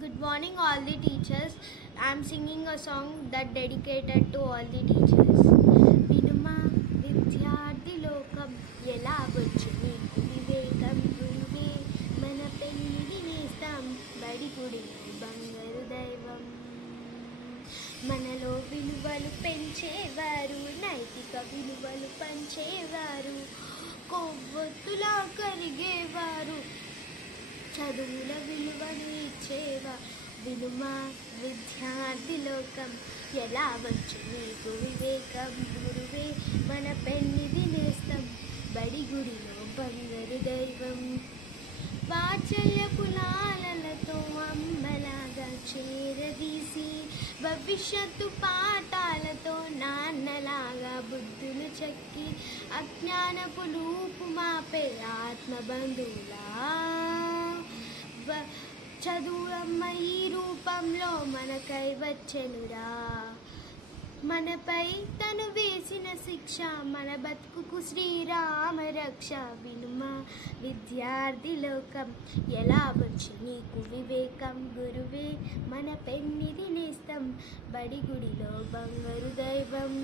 Good morning, all the teachers. I am singing a song that dedicated to all the teachers. వినుమా విద్యార్థి లోకం ఎలా వచ్చు నీకు వివేకం గురువే మన పెన్నిది నేస్తాం బడి గుడి బంగారు దైవం మనలో విలువలు పెంచేవారు నైతిక విలువలు పంచేవారు కొవ్వొత్తులా కరిగేవారు చదువుల విలువను ఇచ్చేవా వినుమా విద్యార్థి లోకం ఎలా వచ్చు నీకు వివేకం గురువే మన పెన్నిది నేస్తం బడి గుడిలో బంగారు దైవం వాత్సల్యపు లాలలతో అమ్మలాగా చేరదీసి భవిష్యత్తు పాఠాలతో నాన్నలాగా బుద్ధులు చెక్కి అజ్ఞానపు లూపు మాపే ఆత్మబంధువులా చదువమ్మ ఈ రూపంలో మనకై వచ్చెనురా మనపై తను వేసిన శిక్ష మన బతుకుకు శ్రీరామ రక్ష వినుమా విద్యార్థి లోకం ఎలా వచ్చు నీకు వివేకం గురువే మన పెన్నిది నేస్తం బడి గుడిలో బంగారు దైవం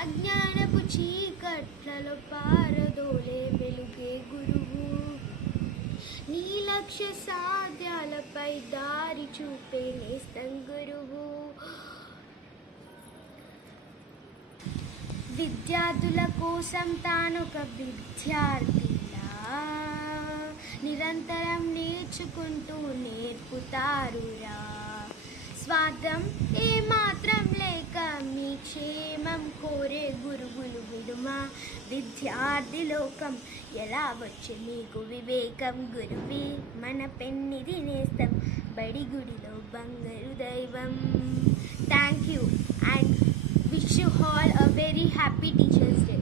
అజ్ఞానపు చీకట్లలో పారదోలే వెలుగే గురువు నీ లక్ష్య సాధ్యాలపై దారి చూపే నేస్తం గురువు విద్యార్థుల కోసం తానొక విద్యార్థిలా నిరంతరం నేర్చుకుంటూ నేర్పుతారురా స్వార్థం ఏమాత్రం లేక మీ క్షేమం కోరే గురువులు విడుమా విద్యార్థి లోకం ఎలా వచ్చు నీకు వివేకం గురువే మన పెన్నిది నేస్తం బడి గుడిలో బంగారు దైవం thank you and wish you all a very happy Teachers Day.